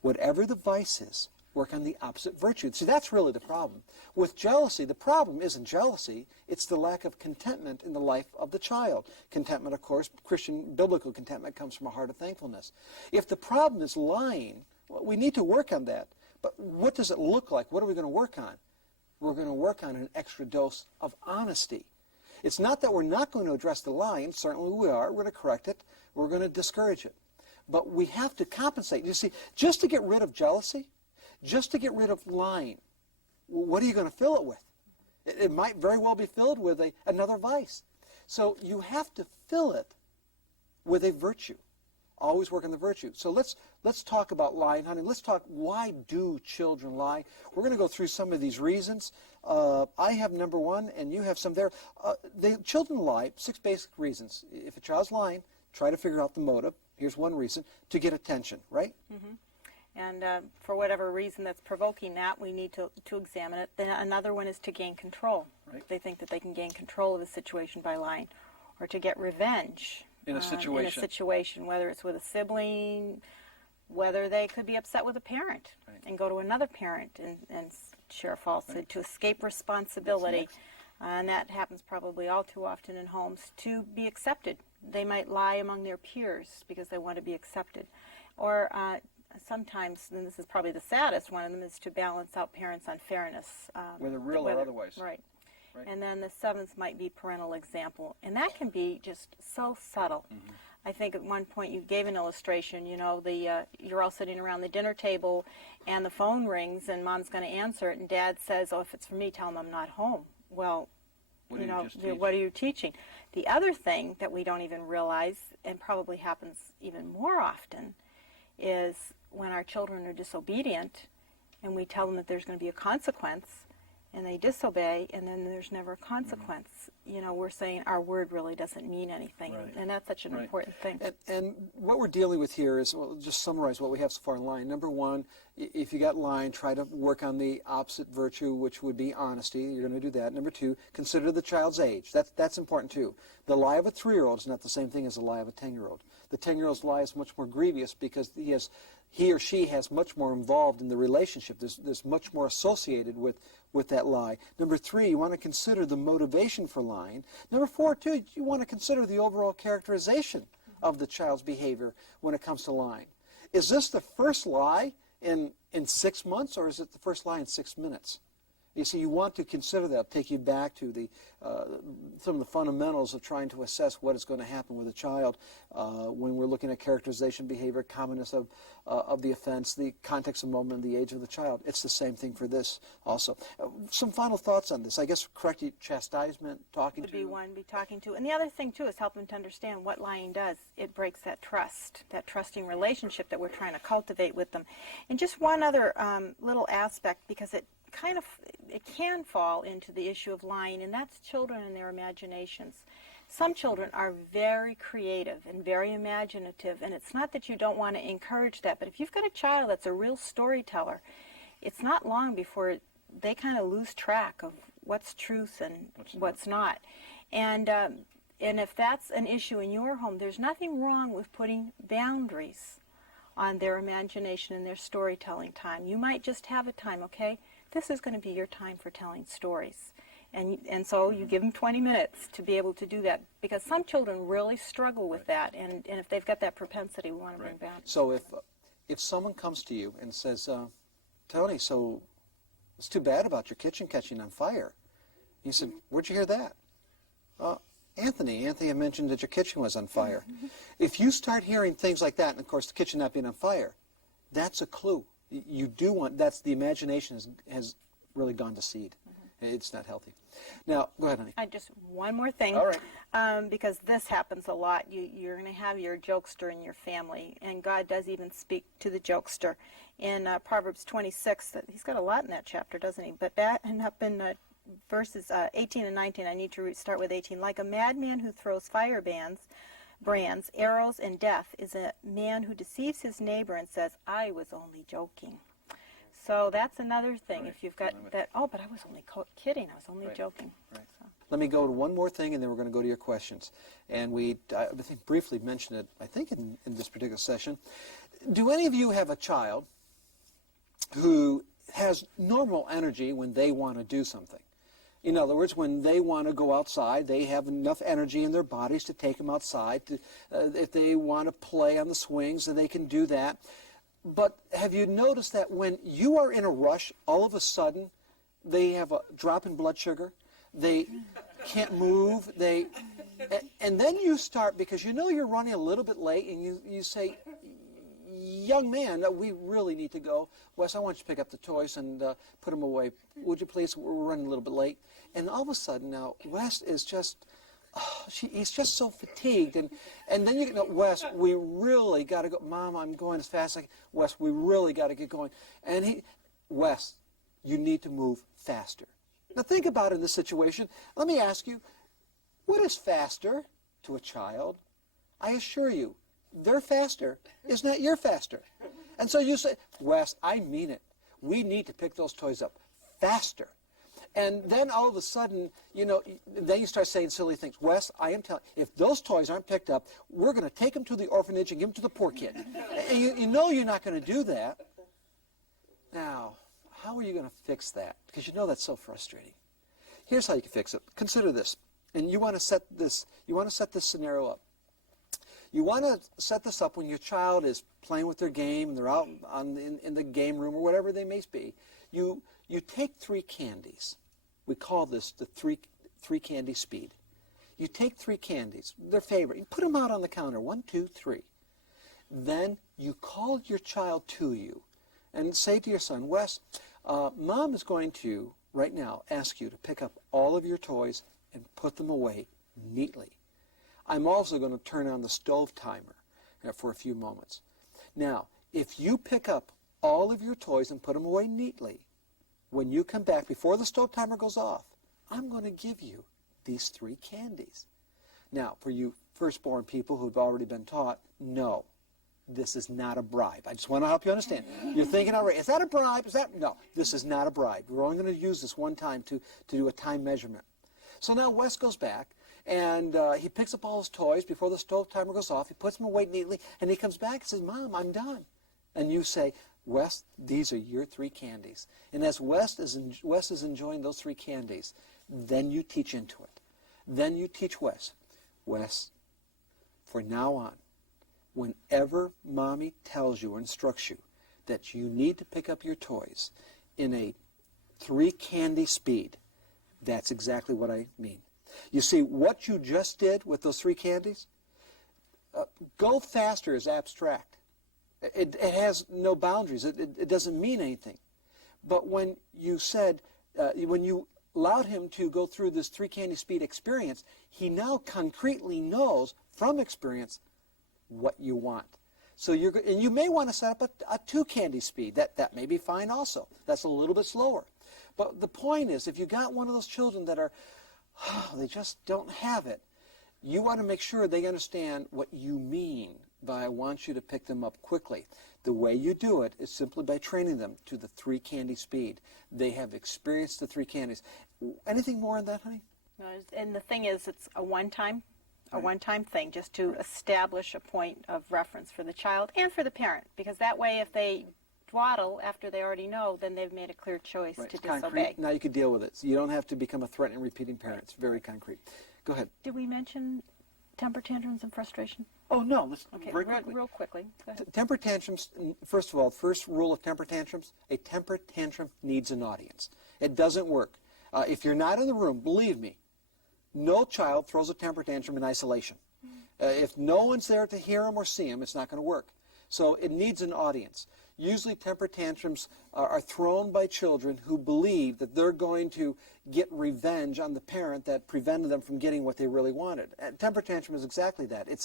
Whatever the vice is, work on the opposite virtue. See, that's really the problem. With jealousy, the problem isn't jealousy, it's the lack of contentment in the life of the child. Contentment, of course, Christian biblical contentment comes from a heart of thankfulness. If the problem is lying, well, we need to work on that. But what does it look like? What are we going to work on? We're going to work on an extra dose of honesty. It's not that we're not going to address the lying. Certainly we are. We're going to correct it. We're going to discourage it. But we have to compensate. You see, just to get rid of jealousy, just to get rid of lying, what are you going to fill it with? It might very well be filled with another vice. So you have to fill it with a virtue. Always work on the virtue. So let's talk about lying, honey. Let's talk, why do children lie? We're going to go through some of these reasons. I have number one, and you have some there. Children lie, 6 basic reasons. If a child's lying, try to figure out the motive. Here's one reason: to get attention, right? Mm-hmm. And for whatever reason that's provoking that, we need to examine it. Then another one is to gain control. Right. They think that they can gain control of the situation by lying, or to get revenge. In a situation. Whether it's with a sibling, whether they could be upset with a parent, right, and go to another parent and share a falsehood, right, to escape responsibility. And that happens probably all too often in homes. To be accepted. They might lie among their peers because they want to be accepted. Or sometimes, and this is probably the saddest one of them, is to balance out parents' unfairness. Whether real or otherwise. Right. Right. And then the 7th might be parental example. And that can be just so subtle. Mm-hmm. I think at one point you gave an illustration, you know, you're all sitting around the dinner table and the phone rings and mom's going to answer it and dad says, oh, if it's for me, tell him I'm not home. Well, what are you teaching? The other thing that we don't even realize, and probably happens even more often, is when our children are disobedient and we tell them that there's going to be a consequence, and they disobey, and then there's never a consequence. Mm-hmm. You know, we're saying our word really doesn't mean anything, right, and that's such an right important thing. And what we're dealing with here is, well, just summarize what we have so far in lying. Number one, if you got lying, try to work on the opposite virtue, which would be honesty. You're going to do that. Number two, consider the child's age. That's important too. The lie of a 3-year-old is not the same thing as the lie of a 10-year-old. The 10-year-old's lie is much more grievous because he or she has much more involved in the relationship. There's much more associated with that lie. Number 3, you want to consider the motivation for lying. Number 4, too, you want to consider the overall characterization of the child's behavior when it comes to lying. Is this the first lie in 6 months, or is it the first lie in 6 minutes? You see, you want to consider that, take you back to some of the fundamentals of trying to assess what is going to happen with a child when we're looking at characterization, behavior, commonness of the offense, the context of moment, and the age of the child. It's the same thing for this also. Some final thoughts on this. I guess corrective chastisement, talking to. Would be one, be talking to. And the other thing, too, is help them to understand what lying does. It breaks that trust, that trusting relationship that we're trying to cultivate with them. And just one other little aspect, because it can fall into the issue of lying, and that's children and their imaginations. Some children are very creative and very imaginative, and it's not that you don't want to encourage that, but if you've got a child that's a real storyteller, it's not long before they kind of lose track of what's truth and what's not. And if that's an issue in your home, there's nothing wrong with putting boundaries on their imagination and their storytelling time. You might just have a time, okay? This is going to be your time for telling stories. And so you give them 20 minutes to be able to do that, because some children really struggle with that, and if they've got that propensity, we want to bring back. So if someone comes to you and says, Tony, so it's too bad about your kitchen catching on fire. You said, where'd you hear that? Anthony had mentioned that your kitchen was on fire. If you start hearing things like that, and of course the kitchen not being on fire, that's a clue. You do want, that's the imagination has really gone to seed. It's not healthy. Now, go ahead, honey. Just one more thing. All right. Because this happens a lot. You're going to have your jokester in your family, and God does even speak to the jokester. In Proverbs 26, he's got a lot in that chapter, doesn't he? But up in verses 18 and 19, I need to start with 18. Like a madman who throws fire brands, arrows, and death is a man who deceives his neighbor and says, I was only joking. So that's another thing. Right. If you've got that, oh, but I was only kidding. I was only joking. Right. So. Let me go to one more thing, and then we're going to go to your questions. And I think, briefly mentioned it, I think, in this particular session. Do any of you have a child who has normal energy when they want to do something? In other words, when they want to go outside, they have enough energy in their bodies to take them outside. If they want to play on the swings, then they can do that. But have you noticed that when you are in a rush, all of a sudden, they have a drop in blood sugar? They can't move. And then you start, because you know you're running a little bit late, and you say, young man, we really need to go. Wes, I want you to pick up the toys and put them away. Would you please? We're running a little bit late. And all of a sudden now, Wes is just, he's just so fatigued. And then you know, Wes, we really got to go. Mom, I'm going as fast as I can. Wes, we really got to get going. And Wes, you need to move faster. Now think about it in this situation. Let me ask you, what is faster to a child? I assure you, their faster is not your faster. And so you say, Wes, I mean it. We need to pick those toys up faster. And then all of a sudden, you know, then you start saying silly things. Wes, I am telling you, if those toys aren't picked up, we're going to take them to the orphanage and give them to the poor kid. And you know you're not going to do that. Now, how are you going to fix that? Because you know that's so frustrating. Here's how you can fix it. Consider this. And you want to set this scenario up. You want to set this up when your child is playing with their game, and they're out in the game room or whatever they may be. You take 3 candies. We call this the three candy speed. You take 3 candies, their favorite. You put them out on the counter, 1, 2, 3. Then you call your child to you and say to your son, Wes, Mom is going to, right now, ask you to pick up all of your toys and put them away neatly. I'm also going to turn on the stove timer for a few moments. Now, if you pick up all of your toys and put them away neatly, when you come back, before the stove timer goes off, I'm going to give you these 3 candies. Now, for you firstborn people who've already been taught, no, this is not a bribe. I just want to help you understand. You're thinking, all right, is that a bribe? No, this is not a bribe. We're only going to use this one time to do a time measurement. So now Wes goes back, and he picks up all his toys before the stove timer goes off. He puts them away neatly, and he comes back and says, Mom, I'm done. And you say, Wes, these are your 3 candies. And as Wes is enjoying those 3 candies, then you teach into it. Then you teach Wes, for now on, whenever Mommy tells you or instructs you that you need to pick up your toys in a 3 candy speed, that's exactly what I mean. You see, what you just did with those 3 candies, go faster is abstract. It has no boundaries. It doesn't mean anything. But when you said, when you allowed him to go through this 3 candy speed experience, he now concretely knows from experience what you want. So and you may want to set up a 2 candy speed. That may be fine also. That's a little bit slower. But the point is, if you got one of those children that are, they just don't have it, you want to make sure they understand what you mean by I want you to pick them up quickly. The way you do it is simply by training them to the 3 candy speed. They have experienced the 3 candies. Anything more on that, honey? No, and the thing is, it's a one-time thing, just to establish a point of reference for the child and for the parent, because that way if they dawdle after they already know, then they've made a clear choice to disobey. Concrete. Now you can deal with it. So you don't have to become a threatening, repeating parent. It's very concrete. Go ahead. Did we mention temper tantrums and frustration? Oh, no. Let's Okay, very quickly. real quickly. Go ahead. Temper tantrums, first of all, first rule of temper tantrums, a temper tantrum needs an audience. It doesn't work. If you're not in the room, believe me, no child throws a temper tantrum in isolation. If no one's there to hear him or see him, it's not going to work. So it needs an audience. Usually temper tantrums are thrown by children who believe that they're going to get revenge on the parent that prevented them from getting what they really wanted. And temper tantrum is exactly that. It's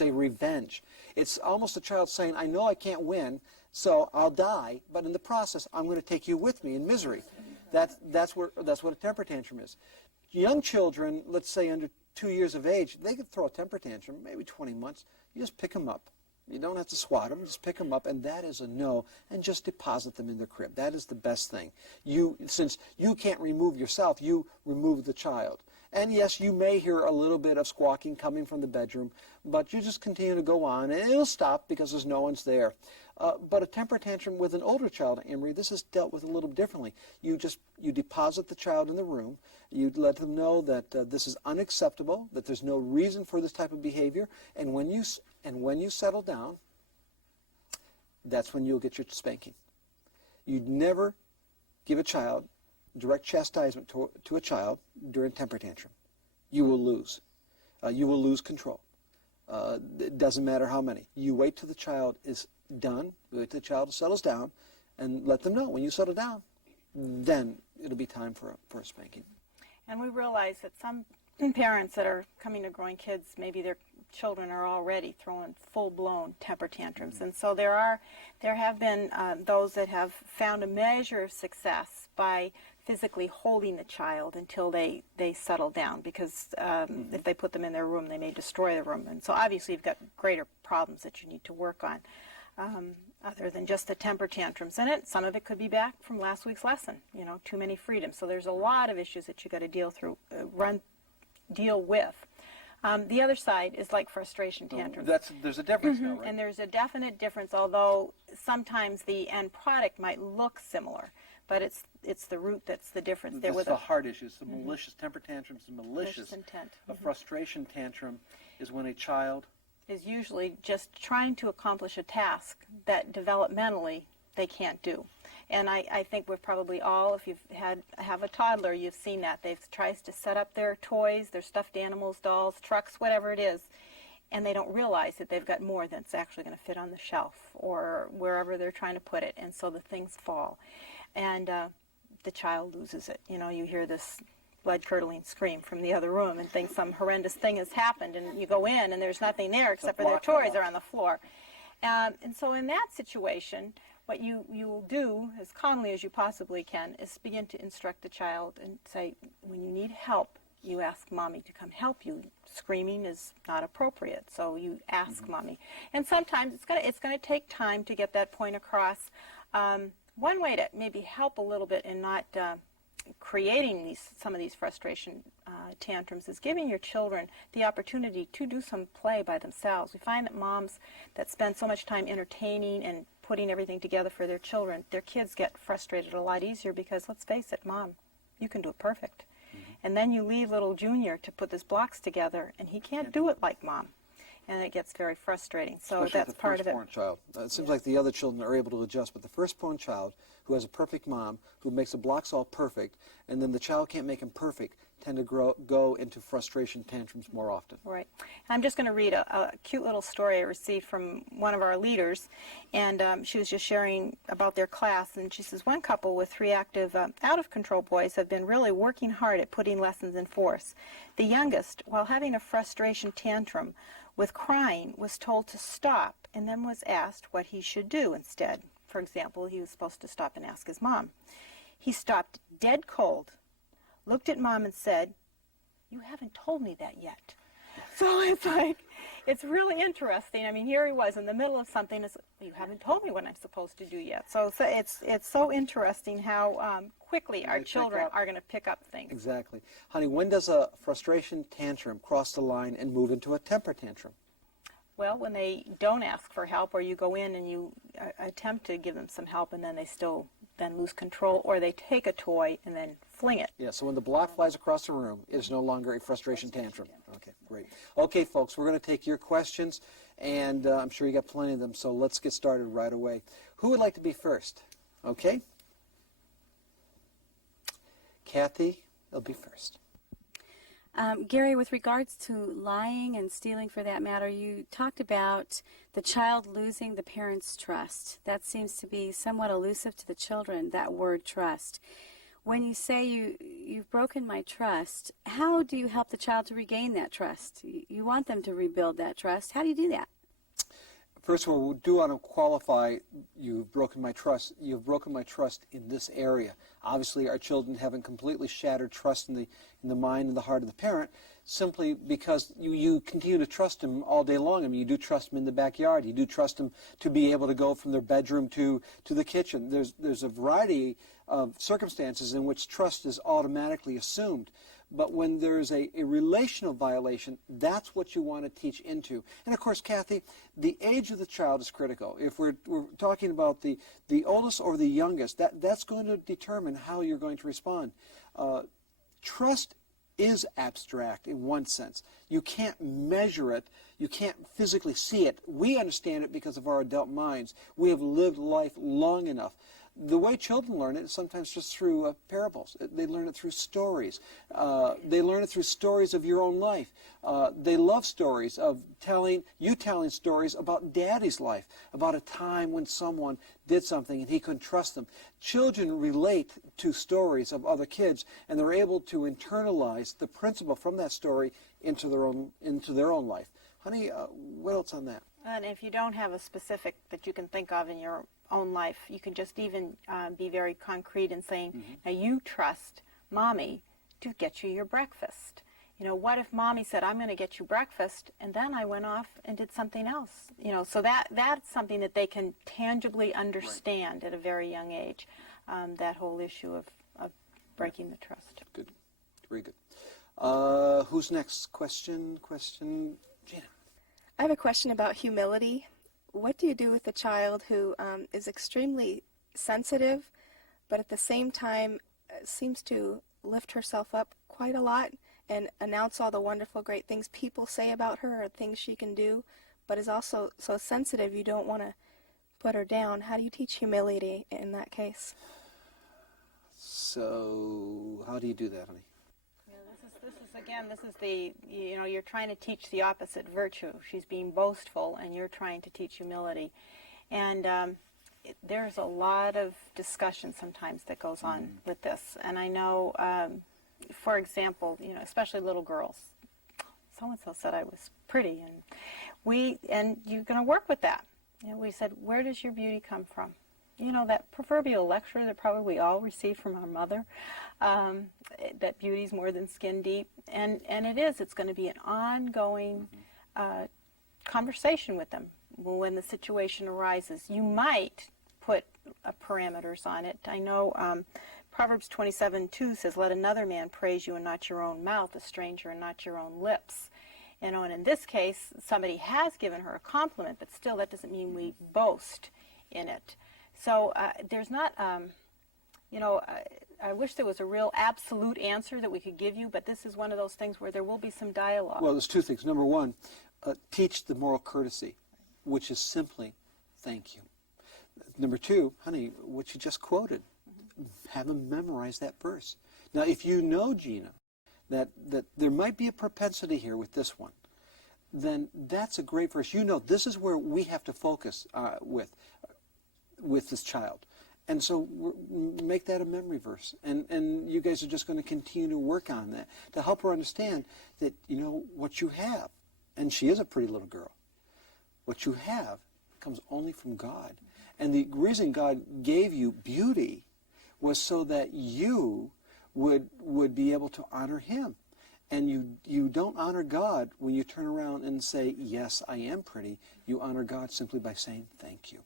a revenge. It's almost a child saying, I know I can't win, so I'll die, but in the process, I'm going to take you with me in misery. That's what a temper tantrum is. Young children, let's say under 2 years of age, they could throw a temper tantrum, maybe 20 months. You just pick them up. You don't have to swat them, just pick them up, and that is a no, and just deposit them in their crib. That is the best thing. Since you can't remove yourself, you remove the child. And yes, you may hear a little bit of squawking coming from the bedroom, but you just continue to go on, and it'll stop because there's no one's there. But a temper tantrum with an older child, Anne-Marie, this is dealt with a little differently. You deposit the child in the room. You let them know that this is unacceptable, that there's no reason for this type of behavior, and when you settle down, that's when you'll get your spanking. You'd never give a child direct chastisement to a child during temper tantrum. You will lose. You will lose control. It doesn't matter how many. You wait till the child is done, wait till the child settles down, and let them know when you settle down, then it'll be time for a spanking. And we realize that some parents that are coming to Growing Kids, maybe their children are already throwing full-blown temper tantrums. Mm-hmm. And so there have been those that have found a measure of success by physically holding the child until they settle down, because if they put them in their room, they may destroy the room. And so obviously you've got greater problems that you need to work on, other than just the temper tantrums. And some of it could be back from last week's lesson, too many freedoms. So there's a lot of issues that you got to deal with. The other side is like frustration tantrums. There's a difference now, right? And there's a definite difference, although sometimes the end product might look similar, but it's the root that's the difference. That's the hard issues, the malicious temper tantrums, the malicious intent. A frustration tantrum is when a child is usually just trying to accomplish a task that developmentally they can't do. And I think we've probably all, if you've have a toddler, you've seen that. They've tries to set up their toys, their stuffed animals, dolls, trucks, whatever it is, and they don't realize that they've got more that's actually going to fit on the shelf or wherever they're trying to put it, and so the things fall. And the child loses it. You hear this blood-curdling scream from the other room and think some horrendous thing has happened, and you go in and there's nothing there except for their toys are on the floor. And so in that situation, what you will do as calmly as you possibly can is begin to instruct the child and say, when you need help, you ask Mommy to come help you. Screaming is not appropriate, so you ask Mommy. And sometimes it's going to take time to get that point across. One way to maybe help a little bit in not creating some of these frustration tantrums is giving your children the opportunity to do some play by themselves. We find that moms that spend so much time entertaining and putting everything together for their children, their kids get frustrated a lot easier because, let's face it, Mom, you can do it perfect. And then you leave little Junior to put his blocks together, and he can't do it like Mom. And it gets very frustrating. So especially that's part of it. Firstborn child. It seems like the other children are able to adjust, but the firstborn child who has a perfect mom, who makes the blocks all perfect, and then the child can't make them perfect, tend to go into frustration tantrums more often. Right. I'm just going to read a cute little story I received from one of our leaders, and she was just sharing about their class, and she says, one couple with 3 active out-of-control boys have been really working hard at putting lessons in force. The youngest, while having a frustration tantrum with crying, was told to stop and then was asked what he should do instead. For example, he was supposed to stop and ask his mom. He stopped dead cold, looked at Mom and said, "You haven't told me that yet." So it's like, it's really interesting. I mean, here he was in the middle of something. It's, you haven't told me what I'm supposed to do yet. So it's so interesting how quickly our children are going to pick up things. Exactly. Honey, when does a frustration tantrum cross the line and move into a temper tantrum? Well, when they don't ask for help, or you go in and you attempt to give them some help, and then they still then lose control, or they take a toy and then fling it. Yeah, so when the block flies across the room, it is no longer a frustration tantrum. Okay, great. Okay, folks, we're going to take your questions, and I'm sure you got plenty of them, so let's get started right away. Who would like to be first? Okay. Kathy, it'll be first. Gary, with regards to lying and stealing for that matter, you talked about the child losing the parent's trust. That seems to be somewhat elusive to the children, that word trust. When you say you've broken my trust, how do you help the child to regain that trust? You want them to rebuild that trust. How do you do that? First of all, we do want to qualify, you've broken my trust. You've broken my trust in this area. Obviously, our children haven't completely shattered trust in the mind and the heart of the parent, simply because you continue to trust them all day long. I mean, you do trust them in the backyard. You do trust them to be able to go from their bedroom to the kitchen. There's a variety of circumstances in which trust is automatically assumed. But when there's a relational violation, that's what you want to teach into. And of course, Kathy, the age of the child is critical. If we're talking about the oldest or the youngest, that's going to determine how you're going to respond. Trust is abstract in one sense. You can't measure it. You can't physically see it. We understand it because of our adult minds. We have lived life long enough. The way children learn it is sometimes just through parables. They learn it through stories. They learn it through stories of your own life. They love stories of telling stories about Daddy's life, about a time when someone did something and he couldn't trust them. Children relate to stories of other kids, and they're able to internalize the principle from that story into their own life. Honey, what else on that? And if you don't have a specific that you can think of in your own life, you can just even be very concrete in saying, now you trust Mommy to get you your breakfast. You know, what if Mommy said, I'm going to get you breakfast, and then I went off and did something else? You know, so that's something that they can tangibly understand at a very young age, that whole issue of breaking the trust. Good. Very good. Who's next? Question, Gina. I have a question about humility. What do you do with a child who is extremely sensitive, but at the same time seems to lift herself up quite a lot and announce all the wonderful, great things people say about her or things she can do, but is also so sensitive you don't want to put her down? How do you teach humility in that case? So how do you do that, honey? This is the, you know, you're trying to teach the opposite virtue. She's being boastful, and you're trying to teach humility. And there's a lot of discussion sometimes that goes on with this. And I know, for example, you know, especially little girls. So-and-so said I was pretty, and you're going to work with that. You know, we said, where does your beauty come from? You know, that proverbial lecture that probably we all receive from our mother, that beauty's more than skin deep. And it is. It's going to be an ongoing conversation with them when the situation arises. You might put parameters on it. I know Proverbs 27:2 says, let another man praise you and not your own mouth, a stranger and not your own lips. You know, and in this case, somebody has given her a compliment, but still that doesn't mean we boast in it. So there's not, you know, I wish there was a real absolute answer that we could give you, but this is one of those things where there will be some dialogue. Well, there's two things. Number one, teach the moral courtesy, which is simply thank you. Number two, honey, what you just quoted, have them memorize that verse. Now, if you know, Gina, that there might be a propensity here with this one, then that's a great verse. You know, this is where we have to focus with this child. And so make that a memory verse. And you guys are just going to continue to work on that to help her understand that, you know, what you have, and she is a pretty little girl, what you have comes only from God. And the reason God gave you beauty was so that you would be able to honor Him. And you don't honor God when you turn around and say, yes, I am pretty. You honor God simply by saying thank you.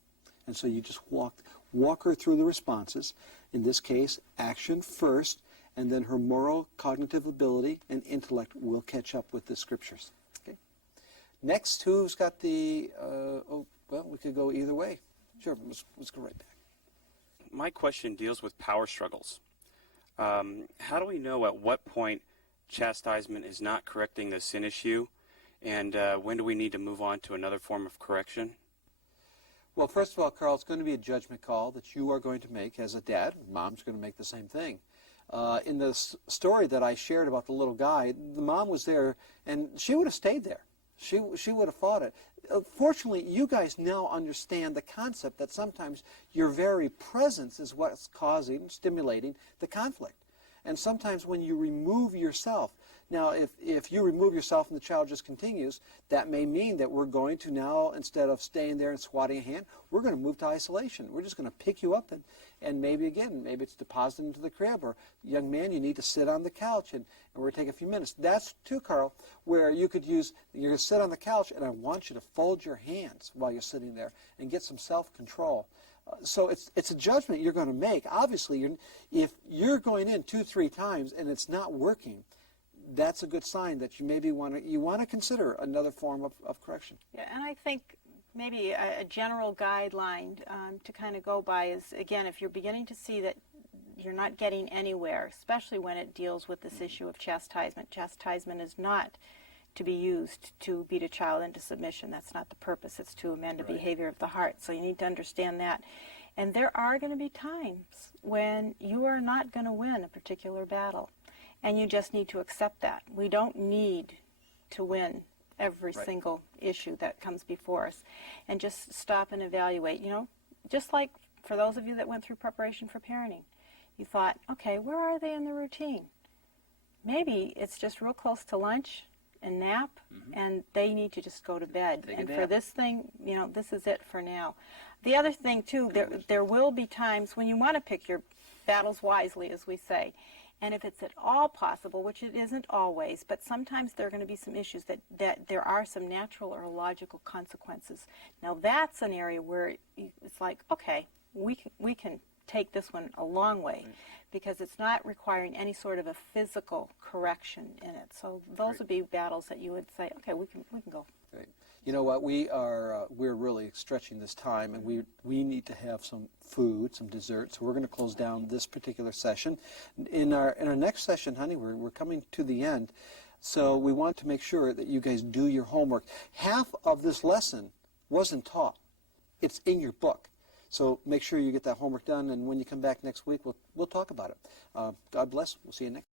And so you just walk her through the responses. In this case, action first, and then her moral, cognitive ability, and intellect will catch up with the scriptures. Okay. Next, who's got the, well, we could go either way. Sure, let's go right back. My question deals with power struggles. How do we know at what point chastisement is not correcting the sin issue, and when do we need to move on to another form of correction? Well, first of all, Carl, it's going to be a judgment call that you are going to make as a dad. Mom's going to make the same thing. In the story that I shared about the little guy, the mom was there, and she would have stayed there. She would have fought it. Fortunately, you guys now understand the concept that sometimes your very presence is what's causing, stimulating the conflict. And sometimes when you remove yourself, Now, if you remove yourself and the child just continues, that may mean that we're going to now, instead of staying there and swatting a hand, we're going to move to isolation. We're just going to pick you up and maybe it's deposited into the crib, or young man, you need to sit on the couch, and we're going to take a few minutes. That's too, Carl, where you could use, you're going to sit on the couch, and I want you to fold your hands while you're sitting there and get some self-control. So it's a judgment you're going to make. Obviously, if you're going in 2-3 times and it's not working, that's a good sign that you maybe want to consider another form of correction. Yeah, and I think maybe a general guideline to kind of go by is, again, if you're beginning to see that you're not getting anywhere, especially when it deals with this issue of chastisement. Chastisement is not to be used to beat a child into submission. That's not the purpose. It's to amend a behavior of the heart. So you need to understand that. And there are going to be times when you are not going to win a particular battle. And you just need to accept that. We don't need to win every single issue that comes before us. And just stop and evaluate. You know, just like for those of you that went through preparation for parenting, you thought, okay, where are they in the routine? Maybe it's just real close to lunch and nap, and they need to just go to bed. And for this thing, you know, this is it for now. The other thing, too, there will be times when you want to pick your battles wisely, as we say. And if it's at all possible, which it isn't always, but sometimes there are going to be some issues that there are some natural or logical consequences. Now that's an area where it's like, okay, we can take this one a long way, because it's not requiring any sort of a physical correction in it. So those would be battles that you would say, okay, we can go. Right. You know what, we're really stretching this time, and we need to have some food, some dessert, so we're going to close down this particular session. In our next session, honey, we're coming to the end, so we want to make sure that you guys do your homework. Half of this lesson wasn't taught. It's in your book. So make sure you get that homework done, and when you come back next week, we'll talk about it. God bless. We'll see you next